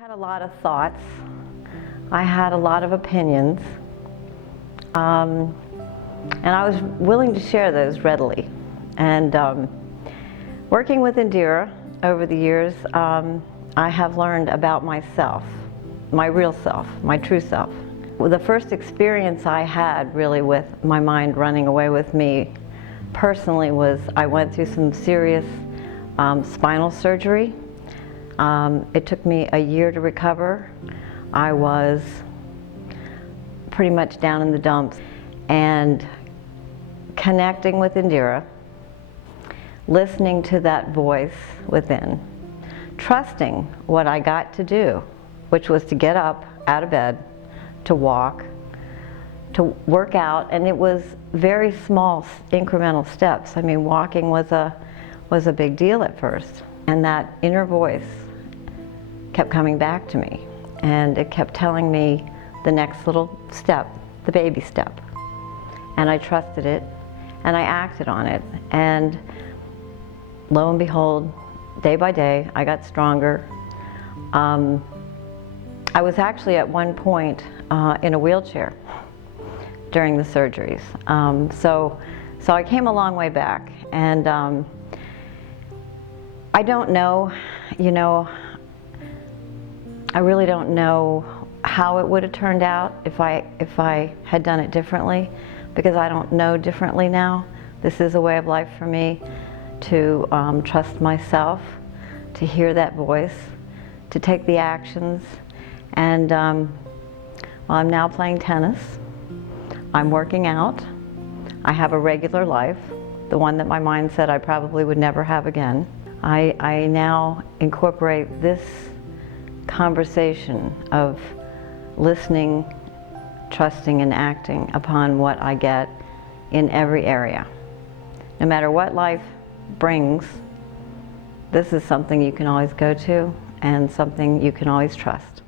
I had a lot of thoughts. I had a lot of opinions. And I was willing to share those readily. And working with Indira over the years, I have learned about myself, my real self, my true self. Well, the first experience I had really with my mind running away with me personally was I went through some serious spinal surgery. It took me a year to recover. I was pretty much down in the dumps, and connecting with Indira, listening to that voice within, trusting what I got to do, which was to get up out of bed, to walk, to work out, and it was very small incremental steps. I mean, walking was a big deal at first, and that inner voice kept coming back to me, and it kept telling me the next little step, the baby step. And I trusted it, and I acted on it, and lo and behold, day by day, I got stronger. I was actually at one point in a wheelchair during the surgeries. So I came a long way back, and I don't know, I really don't know how it would have turned out if I had done it differently, because I don't know differently now. This is a way of life for me to trust myself, to hear that voice, to take the actions. And well, I'm now playing tennis. I'm working out. I have a regular life, the one that my mind said I probably would never have again. I now incorporate this conversation of listening, trusting, and acting upon what I get in every area. No matter what life brings, this is something you can always go to and something you can always trust.